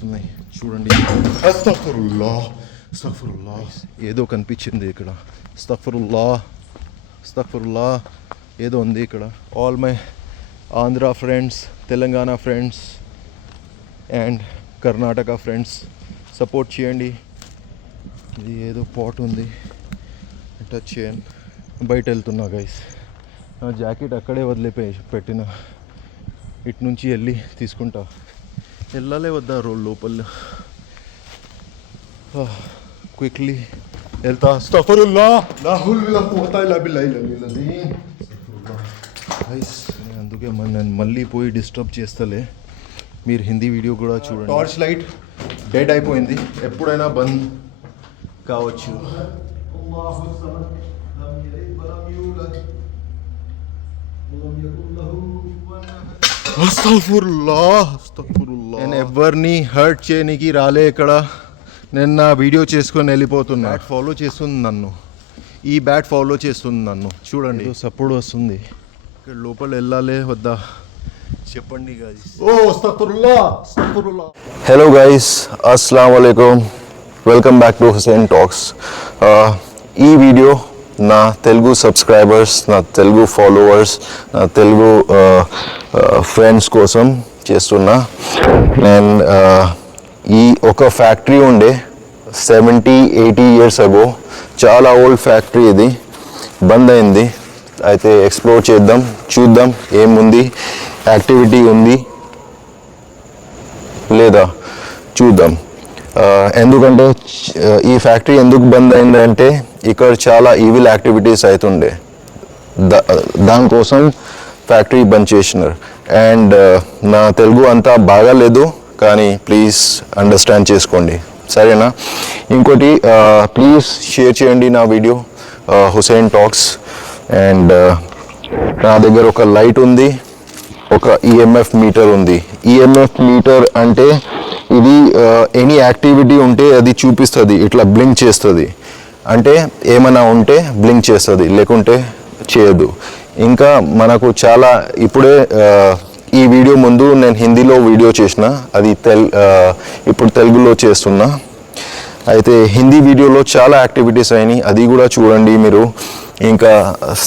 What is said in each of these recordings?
వస్తున్నాయి చూడండి. అస్తగ్ఫిరుల్లా ఏదో కనిపించింది ఇక్కడ. అస్తగ్ఫిరుల్లా ఏదో ఉంది ఇక్కడ. ఆల్ మై ఆంధ్ర ఫ్రెండ్స్, Telangana friends and Karnataka friends support చేయండి. ఇది ఏదో పాట్ ఉంది, టచ్ చేయండి. బయట వెళ్తున్నా గైస్. నా జాకెట్ అక్కడే పెట్టిన. ఇటు నుంచి వెళ్ళి తీసుకుంటా. వెళ్ళాలే వద్దా లోపల క్విక్లీ వెళ్తా. అందుకే నేను మళ్ళీ పోయి డిస్టర్బ్ చేస్తలే. మీరు హిందీ వీడియో కూడా చూడండి. టార్చ్ లైట్ డెడ్ అయిపోయింది, ఎప్పుడైనా బంద్ కావచ్చు. నేను ఎవరిని హర్ట్ చేయడానికి రాలే ఇక్కడ. నేను నా వీడియో చేసుకొని వెళ్ళిపోతున్నా. బ్యాట్ ఫాలో చేస్తుంది నన్ను, ఈ బ్యాట్ ఫాలో చేస్తుంది నన్ను. చూడండి సపోర్ట్ వస్తుంది. ఇక్కడ లోపల వెళ్ళాలి వద్దా చెప్పండి గాయ్స్. హలో గైస్, అస్సలాము అలైకుం. Welcome back to Hussain talks. ఈ వీడియో నా తెలుగు సబ్స్క్రైబర్స్, నా తెలుగు ఫాలోవర్స్, నా తెలుగు ఫ్రెండ్స్ కోసం చేస్తున్నా. నేను ఈ ఒక ఫ్యాక్టరీ ఉండే 70-80 years ago, చాలా ఓల్డ్ ఫ్యాక్టరీ. ఇది బంద్ అయింది. అయితే ఎక్స్ప్లోర్ చేద్దాం, చూద్దాం ఏముంది, యాక్టివిటీ ఉంది లేదా చూద్దాం. ఎందుకంటే ఈ ఫ్యాక్టరీ ఎందుకు బంద్ అయిందంటే ఇక్కడ చాలా ఈవిల్ యాక్టివిటీస్ అవుతుండే, దానికోసం ఫ్యాక్టరీ బంద్ చేసినారు. అండ్ నా తెలుగు అంతా బాగాలేదు, కానీ ప్లీజ్ అండర్స్టాండ్ చేసుకోండి, సరేనా? ఇంకోటి ప్లీజ్ షేర్ చేయండి నా వీడియో హుసేన్ టాక్స్. అండ్ నా దగ్గర ఒక లైట్ ఉంది, ఒక ఈఎంఎఫ్ మీటర్ ఉంది. ఈఎంఎఫ్ మీటర్ అంటే ఇది ఎనీ యాక్టివిటీ ఉంటే అది చూపిస్తుంది, ఇట్లా బ్లింక్ చేస్తుంది. అంటే ఏమైనా ఉంటే బ్లింక్ చేస్తుంది, లేకుంటే చేయదు. ఇంకా మనకు చాలా ఇప్పుడే ఈ వీడియో ముందు నేను హిందీలో వీడియో చేసిన, అది ఇప్పుడు తెలుగులో చేస్తున్నా. అయితే హిందీ వీడియోలో చాలా యాక్టివిటీస్ అయినాయి, అది కూడా చూడండి మీరు. ఇంకా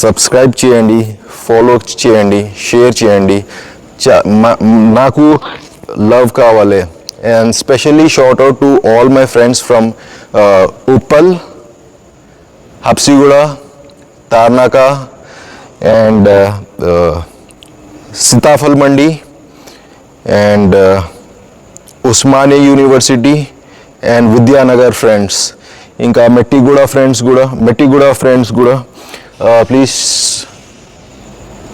సబ్స్క్రైబ్ చేయండి, ఫాలో చేయండి, షేర్ చేయండి. నాకు లవ్ కావాలి. And specially shout out to all my friends from Uppal, హబ్సిగూడ, తార్నాక అండ్ సీతాఫల్ మండి అండ్ ఉస్మానియా యూనివర్సిటీ అండ్ విద్యానగర్ ఫ్రెండ్స్, ఇంకా మెట్టిగూడ ఫ్రెండ్స్ కూడా ప్లీజ్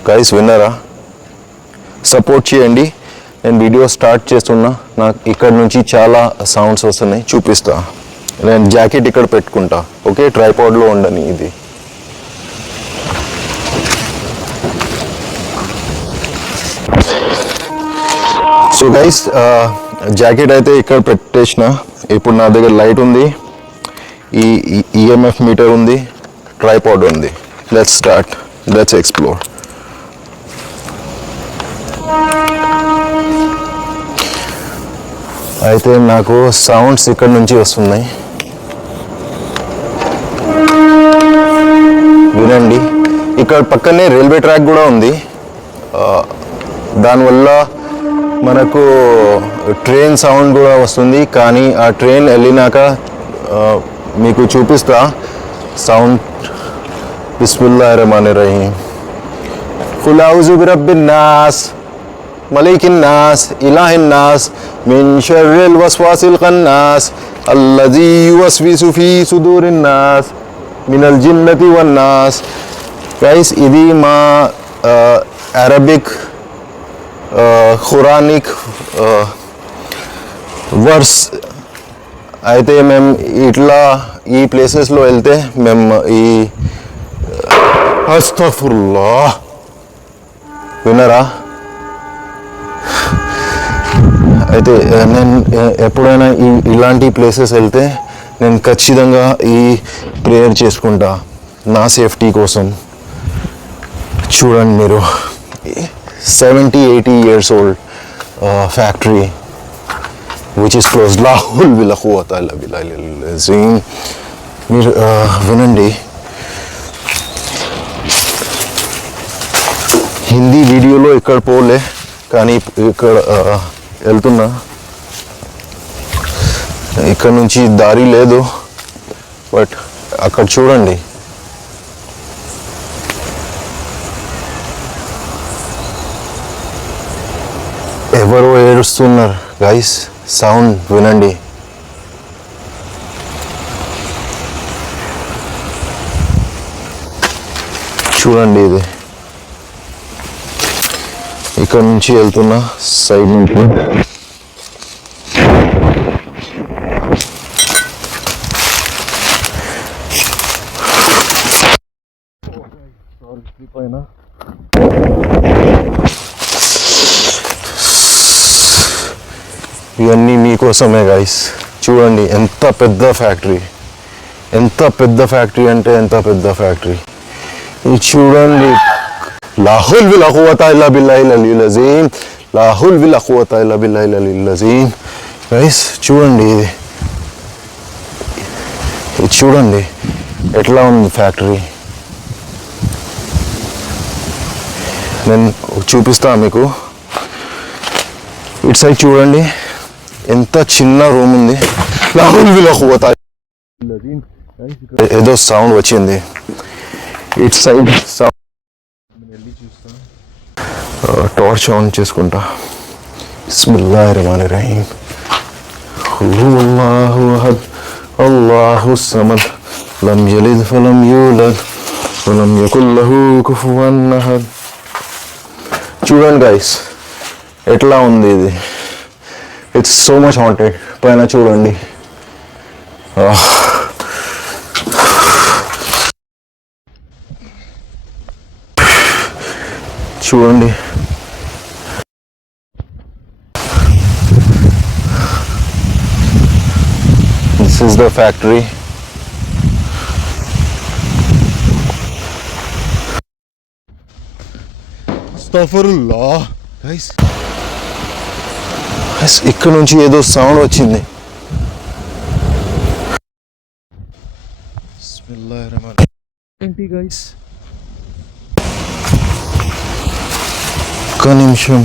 గైస్ విన్నరా సపోర్ట్ చేయండి. నేను వీడియో స్టార్ట్ చేస్తున్నా. నాకు ఇక్కడ నుంచి చాలా సౌండ్స్ వస్తున్నాయి, చూపిస్తా. నేను జాకెట్ ఇక్కడ పెట్టుకుంటా, ఓకే? ట్రైపాడ్లో ఉండని ఇది. సో గైస్ జాకెట్ అయితే ఇక్కడ పెట్టేసిన. ఇప్పుడు నా దగ్గర లైట్ ఉంది, ఈ ఈఎంఎఫ్ మీటర్ ఉంది, ట్రైపాడ్ ఉంది. Let's start, let's explore. అయితే నాకు సౌండ్స్ ఇక్కడ నుంచి వస్తున్నాయి, వినండి. ఇక్కడ పక్కనే రైల్వే ట్రాక్ కూడా ఉంది, దానివల్ల మనకు ట్రైన్ సౌండ్ కూడా వస్తుంది. కానీ ఆ ట్రైన్ వెళ్ళినాక మీకు చూపిస్తా సౌండ్. బిస్మిల్లాహిర్రహమానిర్రహీం. ఖుల్ అఊజు బిరబ్బిన్నాస్ మలీకిన్నాస్ ఇలాహిన్నాస్ మిన్ షర్రిల్ వస్వాసిల్ ఖన్నాస్ అల్లజీ యువస్విసు ఫీ సుదూరిన్నాస్ మినల్ జిన్నతి వన్నాస్. గైస్ ఇది మా అరబిక్ ఖురానిక్ వర్స్. అయితే మేము ఇట్లా ఈ ప్లేసెస్లో వెళ్తే మేము ఈ అస్తగ్ఫిరుల్లాహ్ వినరా. అయితే నేను ఎప్పుడైనా ఇలాంటి ప్లేసెస్ వెళ్తే నేను ఖచ్చితంగా ఈ ప్రేయర్ చేసుకుంటా నా సేఫ్టీ కోసం. చూడండి మీరు, 70-80 years old factory. which is closed. La hawla wala quwwata illa billahi al-azim. మీరు వినండి, హిందీ వీడియోలో ఇక్కడ పోలే కానీ ఇక్కడ వెళ్తున్నా. ఇక్కడ నుంచి దారి లేదు, బట్ అక్కడ చూడండి. ఎవరో ఏడుస్తున్నారు గైస్, సౌండ్ వినండి. చూడండి, ఇది ఇక్కడ నుంచి వెళ్తున్నా సైడ్ నుంచి. ఇవన్నీ మీకోసమే గైస్. చూడండి ఎంత పెద్ద ఫ్యాక్టరీ, ఎంత పెద్ద ఫ్యాక్టరీ అంటే ఎంత పెద్ద ఫ్యాక్టరీ. ఇది చూడండి, లా హౌల వలా ఖువత ఇల్లా బిల్లాహిల్ అలీల్ అజీమ్, లా హౌల వలా ఖువత ఇల్లా బిల్లాహిల్ అలీల్ అజీమ్. గైస్ చూడండి, ఇది చూడండి ఎట్లా ఉంది ఫ్యాక్టరీ. నేను చూపిస్తా మీకు. ఇటు సైడ్ చూడండి ఎంత చిన్న రూమ్ ఉంది. లా హౌల వలా ఖువత. ఏదో సౌండ్ వచ్చింది ఇటు సైడ్. టార్చ్ ఆన్ చేసుకుంటా. బిస్మిల్లాహిర్ రహమానిర్ రహీం. అల్లాహు అహద్ అల్లాహు సమద్ లం యలిద్ ఫలం యూలద్ వలం యకుల్ లహు కుఫువన్ అహద్. చూడండి గైస్ ఎట్లా ఉంది ఇది. It's so much haunted. పైన చూడండి, చూడండి దిస్ ఇస్ ద ఫ్యాక్టరీ. అస్తగఫిరుల్లాహ్ గైస్. ఇక్కడ నుంచి ఏదో సౌండ్ వచ్చింది. బిస్మిల్లాహిర్ రహమానిర్ రహీం. ఏంటి గైస్, ఒక్క నిమిషం.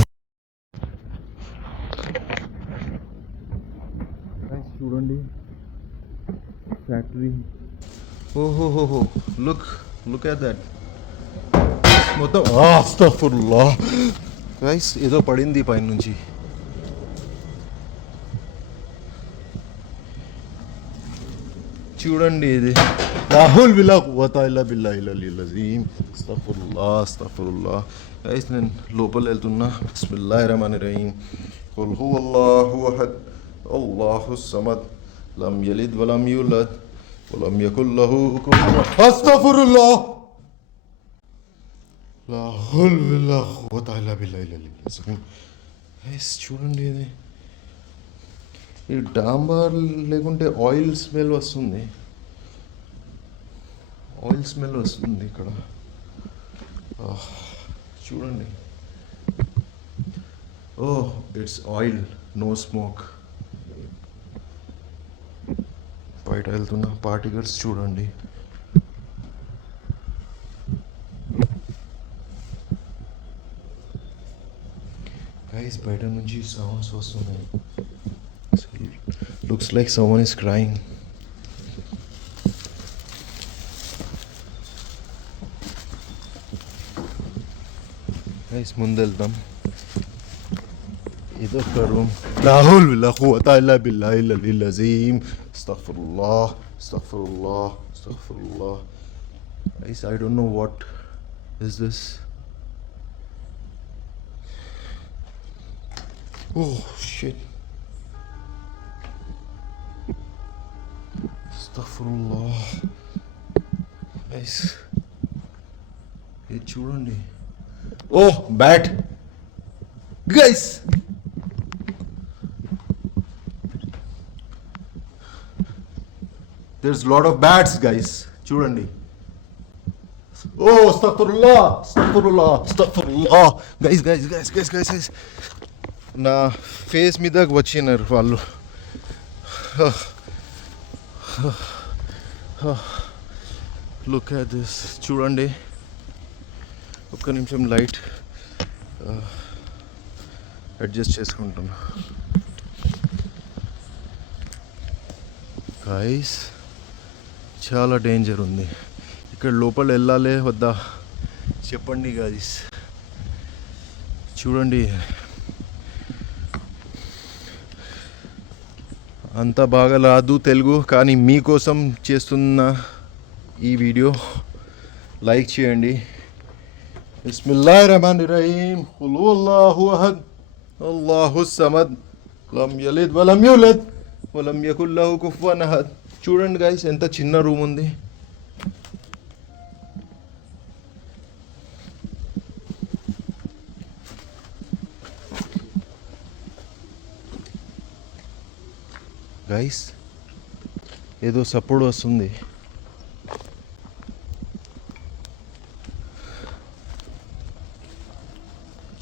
చూడండి ఫ్యాక్టరీ. ఓహోహోహో, లుక్ ఎట్ దట్. మొత్తం అస్తగఫిరుల్లాహ్ గైస్, ఏదో పడింది పైన నుంచి. చూడండి, ఇది లా హౌల వలా ఖువత ఇల్లా బిల్లాహిల్ అలీల్ అజీమ్. అస్తగఫిరుల్లాహ్ గైస్. నేను లోపల వెళ్తున్నా. బిస్మిల్లాహిర్ రహమానిర్ రహీం. ఖుల్ హువల్లాహు అహద్ అల్లాహు సమద్ లం యలిద్ వలం యూలద్ వలం యకుల్ లహు కుఫువన్. అస్తగఫిరుల్లాహ్ లా హౌల వలా ఖువత ఇల్లా బిల్లాహిల్ అలీల్ అజీమ్. గైస్ చూడండి, ఇది ఈ డాంబర్ లేకుంటే ఆయిల్ స్మెల్ వస్తుంది. ఆయిల్ స్మెల్ వస్తుంది ఇక్కడ. చూడండి, oh it's oil, no smoke. బయట వెళ్తున్న పార్టికల్స్ చూడండి. గైస్ బయట నుంచి సౌండ్స్ వస్తున్నాయి. Looks like someone is crying. Guys, ముందు వెళ్దాం. ఇదొక రూమ్. లా హౌల వలా ఖువత ఇల్లా బిల్లాహిల్ అలీల్ అజీమ్. అస్తగఫిరుల్లాహ్ అస్తగఫిరుల్లాహ్ అస్తగఫిరుల్లాహ్. Guys, I don't know what is this. Oh shit. అస్తగఫిరుల్లాహ్ గైస్, ఇది చూడండి. ఓ bat guys. there's a lot of bats guys. చూడండి. ఓ అస్తగఫిరుల్లాహ్ అస్తగఫిరుల్లాహ్ అస్తగఫిరుల్లాహ్ గైస్. నా ఫేస్ మీదకి వచ్చినారు వాళ్ళు. లుక్ అట్ దిస్, చూడండి. ఒక్క నిమిషం లైట్ అడ్జస్ట్ చేసుకుంటున్నా. గైస్ చాలా డేంజర్ ఉంది ఇక్కడ. లోపల వెళ్ళాలి వద్దా చెప్పండి గైస్. చూడండి అంత బాగా రాదు తెలుగు, కానీ మీకోసం చేస్తున్న ఈ వీడియో. లైక్ చేయండి. బిస్మిల్లాహిర్ రహమానిర్ రహీం. ఖుల్ హువల్లాహు అహద్ అల్లాహు సమద్ లం యలిద్ వలం యూలద్ వలం యకుల్ లహు కుఫువన్ అహద్. చూడండి గైస్ ఎంత చిన్న రూమ్ ఉంది. గైస్ ఏదో సపోర్ట్ వస్తుంది.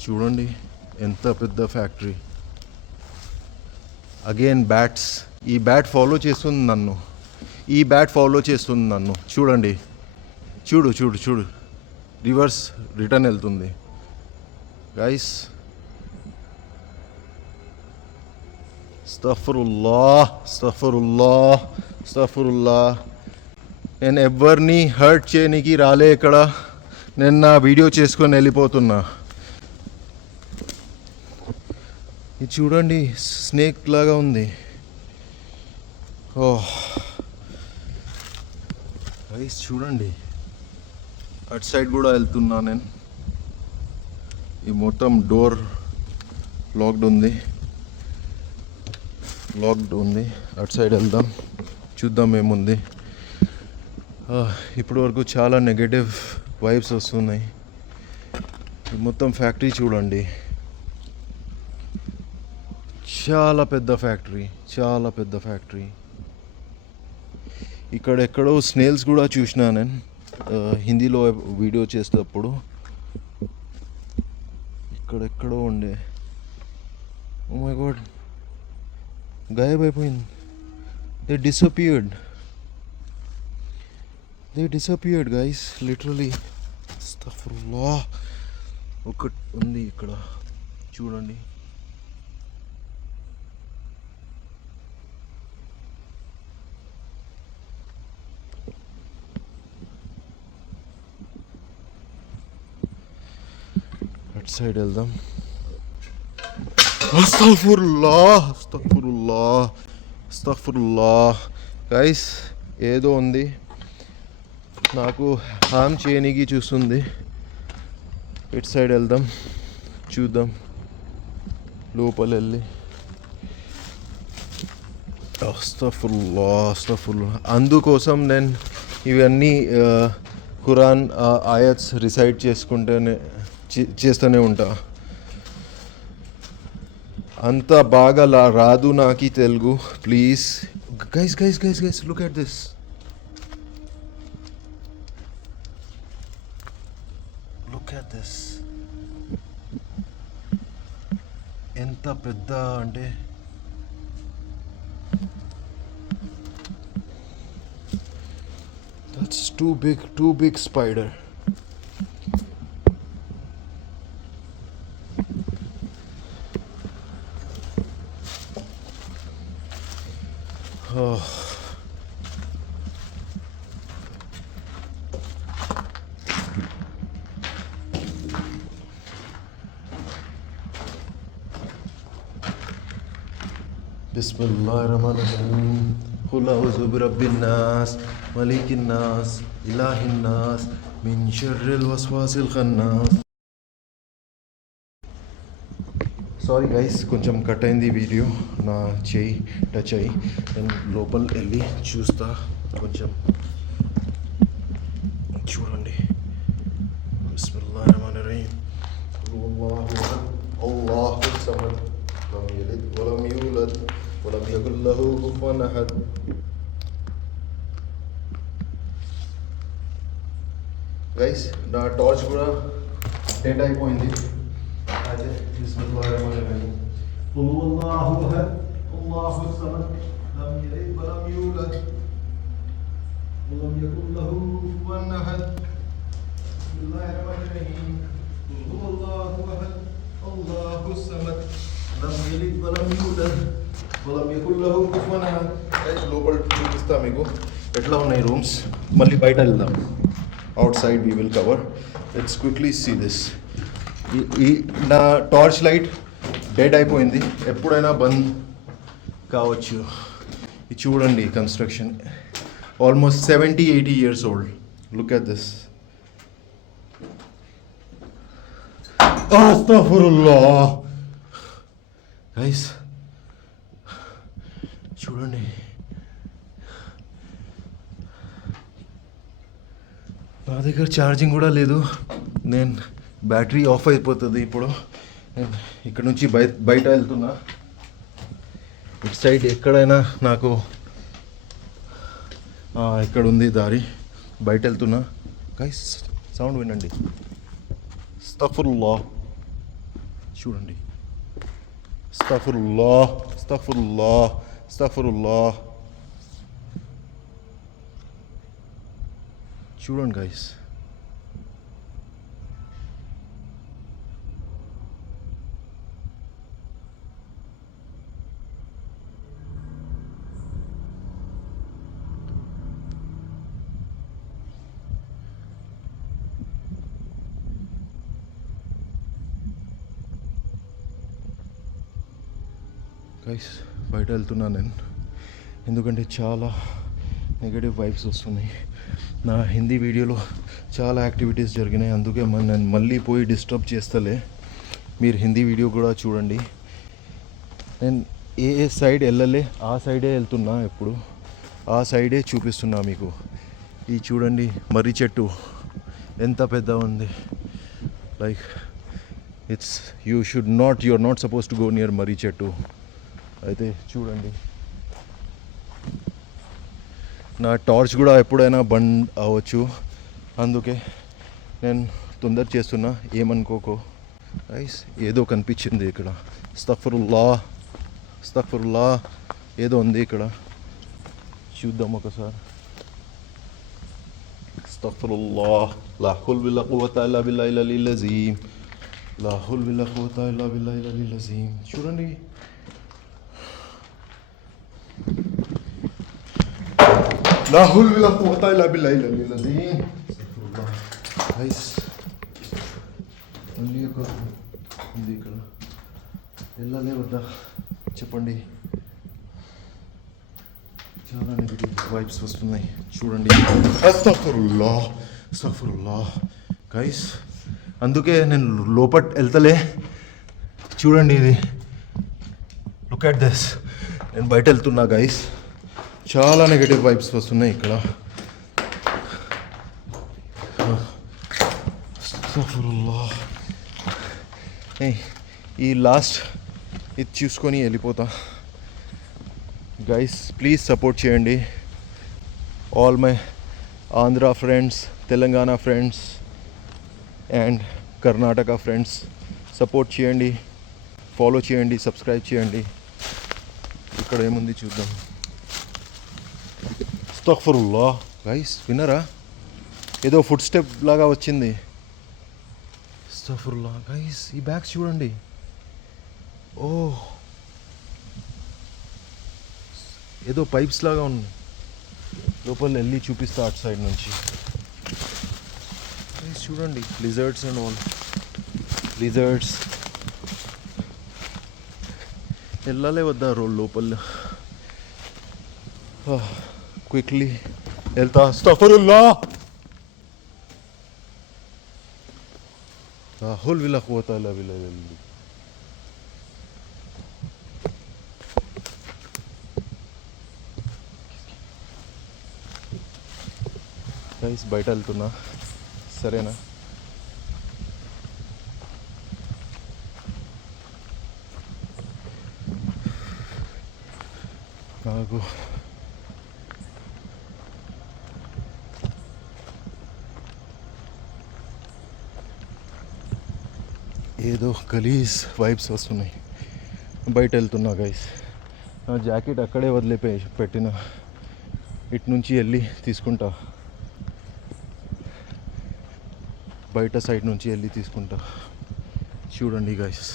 చూడండి ఎంత పెద్ద ఫ్యాక్టరీ. Again bats. ఈ బ్యాట్ ఫాలో చేస్తుంది నన్ను. ఈ బ్యాట్ ఫాలో చేస్తుంది నన్ను. చూడండి, చూడు చూడు చూడు, రివర్స్ రిటర్న్ వెళ్తుంది. గైస్ అస్తగ్ఫిరుల్లాహ్ అస్తగ్ఫిరుల్లాహ్ అస్తగ్ఫిరుల్లాహ్. నేను ఎవరిని హర్ట్ చేయడానికి రాలే ఇక్కడ. నేను నా వీడియో చేసుకొని వెళ్ళిపోతున్నా. ఇది చూడండి స్నేక్ లాగా ఉంది. ఓహ్ గైస్ చూడండి, అటు సైడ్ కూడా వెళ్తున్నా నేను. ఈ మొత్తం డోర్ లాక్డ్ ఉంది. అటు సైడ్ వెళ్దాం, చూద్దాం ఏముంది. ఇప్పటి వరకు చాలా నెగటివ్ వైబ్స్ వస్తున్నాయి. ఈ మొత్తం ఫ్యాక్టరీ చూడండి, చాలా పెద్ద ఫ్యాక్టరీ, చాలా పెద్ద ఫ్యాక్టరీ. ఇక్కడ ఎక్కడో స్నేల్స్ కూడా చూసినా నేను హిందీలో వీడియో చేసేటప్పుడు. ఇక్కడెక్కడో ఉండే. ఓ మై గాడ్, గాయబ్ అయిపోయింది. They disappeared guys, literally. అస్తగ్ఫిరుల్లాహ్. ఒకటి ఉంది ఇక్కడ చూడండి. అటు సైడ్ వెళ్దాం. అస్తగ్ఫిరుల్లాహ్ అస్తగ్ఫిరుల్లాహ్ అస్తగ్ఫిరుల్లాహ్. గైస్ ఏదో ఉంది నాకు హామ్ చేయనికి చూస్తుంది. ఇటు సైడ్ వెళ్దాం, చూద్దాం లోపల వెళ్ళి. అస్తగ్ఫిరుల్లాహ్ అస్తగ్ఫిరుల్లాహ్. అందుకోసం నేను ఇవన్నీ ఖురాన్ ఆయత్స్ రిసైట్ చేస్తూనే ఉంటా. అంత బాగా రాదు నాకు Telugu. Please guys guys guys guys look at this. Look at this. ఎంత పెద్ద అంటే that's too big spider. Oh. Bismillahirrahmanirrahim. Qul a'udhu birabbin nas, malikin nas, ilahin nas, min sharril waswasil khannas. Sorry guys, కొంచెం కట్ అయింది వీడియో. నా చేయి టచ్ అయ్యి నేను లోపల వెళ్ళి చూస్తా. కొంచెం చూడండి. బిస్మిల్లాహిర్రహమానిర్రహీం. అల్లాహు సమద్ లం యలిద్ వలం యూలద్ వలం యకుల్ లహు కుఫువన్ అహద్. గైస్ నా టార్చ్ కూడా డెడ్ అయిపోయింది. అదే బిస్మిల్లాహిర్రహమానిర్రహీం. قل هو الله احد الله الصمد لم يلد ولم يولد ولم يكن له كفوا احد بسم الله الرحمن الرحيم قل هو الله احد الله الصمد لم يلد ولم يولد ولم يكن له كفوا احد గైస్ లోపల చూపిస్తా మీకు ఎట్లా ఉన్నాయి రూమ్స్ మళ్ళీ బయట వెళ్దాం outside we will cover let's quickly see this ఈ నా టార్చ్ లైట్ డెడ్ అయిపోయింది ఎప్పుడైనా బంద్ కావచ్చు ఇది చూడండి construction almost 70-80 years old look at this అస్తగఫిరుల్లాహ్ గైస్ చూడండి నా దగ్గర ఛార్జింగ్ కూడా లేదు నేను బ్యాటరీ ఆఫ్ అయిపోతుంది ఇప్పుడు నేను ఇక్కడ నుంచి బయట వెళ్తున్నా ఇటు సైడ్ ఎక్కడైనా నాకు ఇక్కడ ఉంది దారి బయట వెళ్తున్నా గైస్ సౌండ్ వినండి అస్తగఫిరుల్లాహ్ చూడండి అస్తగఫిరుల్లాహ్ అస్తగఫిరుల్లాహ్ అస్తగఫిరుల్లాహ్ చూడండి గైస్ గైస్ బయట వెళ్తున్నా నేను ఎందుకంటే చాలా నెగటివ్ వైబ్స్ వస్తున్నాయి నా హిందీ వీడియోలో చాలా యాక్టివిటీస్ జరిగినాయి అందుకే నేను మళ్ళీ పోయి డిస్టర్బ్ చేస్తలే మీరు హిందీ వీడియో కూడా చూడండి నేను ఏ సైడ్ వెళ్ళలే ఆ సైడే వెళ్తున్నా ఎప్పుడు ఆ సైడే చూపిస్తున్నా మీకు ఈ చూడండి మర్రి చెట్టు ఎంత పెద్ద ఉంది like it's you are not suppose to go near మర్రి చెట్టు అయితే చూడండి నా టార్చ్ కూడా ఎప్పుడైనా బంద్ అవ్వచ్చు అందుకే నేను తొందర చేస్తున్నా ఏమనుకోకో గైస్ ఏదో కనిపించింది ఇక్కడ అస్తగఫిరుల్లాహ్ ఏదో ఉంది ఇక్కడ చూద్దాం ఒకసారి అస్తగఫిరుల్లాహ్ లా హౌల వలా ఖువత ఇల్లా బిల్లాహిల్ అలీల్ అజీమ్ లా హౌల వలా ఖువత ఇల్లా బిల్లాహిల్ అలీల్ అజీమ్ చూడండి లా హౌల వలా ఖువత ఇల్లా బిల్లాహిల్ అలీల్ అజీమ్ గైస్ మళ్ళీ ఒక ఉంది ఇక్కడ వెళ్ళాలే వద్దా చెప్పండి చాలా నెగిటివ్ వైబ్స్ వస్తున్నాయి చూడండి అస్తగఫిరుల్లాహ్ గైస్ అందుకే నేను లోపల వెళ్తలే చూడండి ఇది లుక్ అట్ దిస్ నేను బయట వెళ్తున్నా గైస్ చాలా నెగిటివ్ వైబ్స్ వస్తున్నాయి ఇక్కడ అస్తగఫిరుల్లాహ్ ఈ లాస్ట్ ఇది చూసుకొని వెళ్ళిపోతా గైస్ ప్లీజ్ సపోర్ట్ చేయండి ఆల్ మై ఆంధ్ర ఫ్రెండ్స్ Telangana friends and Karnataka friends support చేయండి ఫాలో చేయండి సబ్స్క్రైబ్ చేయండి ఇక్కడ ఏముంది చూద్దాం అస్తగఫిరుల్లాహ్ గైస్ విన్నరా ఏదో ఫుడ్ స్టెప్ లాగా వచ్చింది అస్తగఫిరుల్లాహ్ గైస్ ఈ బ్యాగ్స్ చూడండి ఓ ఏదో పైప్స్ లాగా ఉంది లోపల వెళ్ళి చూపిస్తా అటు సైడ్ నుంచి చూడండి లిజర్డ్స్ అండ్ ఆల్ లిజర్డ్స్ వెళ్ళాలే వద్దా రోల్ లోపల క్విక్లీ వెళ్తా అస్తగఫిరుల్లాహ్ లా హౌల వలా ఖువత ఇల్లా బిల్లాహిల్ అలీల్ గైస్ బయట వెళ్తున్నా సరేనా నాకు ఏదో గలీజ్ వైబ్స్ వస్తున్నాయి బయట వెళ్తున్నా గైస్. నా జాకెట్ అక్కడే పెట్టిన, ఇటు నుంచి వెళ్ళి తీసుకుంటా, బయట సైడ్ నుంచి వెళ్ళి తీసుకుంటా. చూడండి గైస్,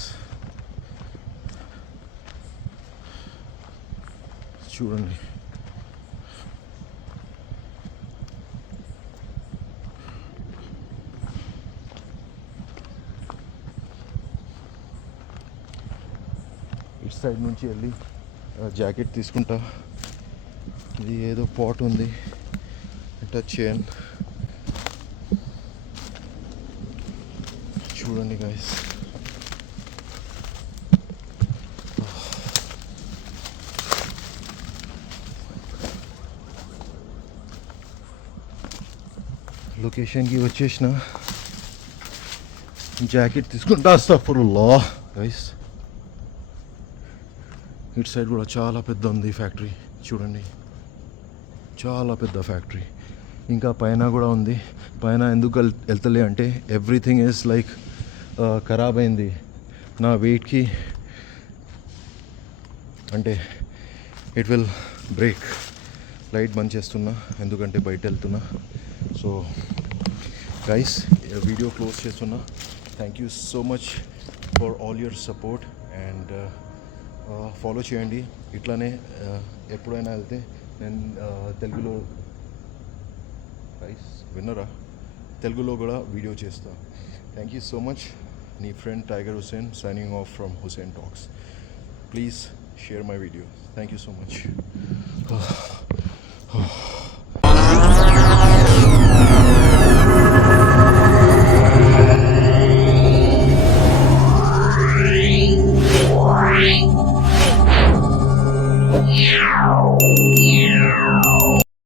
చూడండి. ఇటు సైడ్ నుంచి వెళ్ళి జాకెట్ తీసుకుంటా. ఇది ఏదో పాట్ ఉంది, టచ్ చేయను. చూడండి గైస్, లొకేషన్కి వచ్చేసిన, జాకెట్ తీసుకుంటా. అస్తగఫిరుల్లాహ్ గైస్. ఇటు సైడ్ కూడా చాలా పెద్ద ఉంది ఫ్యాక్టరీ, చూడండి, చాలా పెద్ద ఫ్యాక్టరీ. ఇంకా పైన కూడా ఉంది. పైన ఎందుకు వెళ్తలే అంటే ఎవ్రీథింగ్ ఈజ్ లైక్ ఖరాబ్ అయింది నా వెయిట్కి, అంటే ఇట్ విల్ బ్రేక్. లైట్ బంద్ చేస్తున్నా ఎందుకంటే బయట వెళ్తున్నా. సో గైస్, వీడియో క్లోజ్ చేస్తున్నా. Thank you so much for all your support and follow చేయండి. ఇట్లానే ఎప్పుడైనా వెళ్తే నేను తెలుగులో గైస్ విన్నరా, తెలుగులో కూడా వీడియో చేస్తా. Thank you so much. నీ friend Tiger Hussain signing off from Hussain talks. Please share my video. Thank you so much.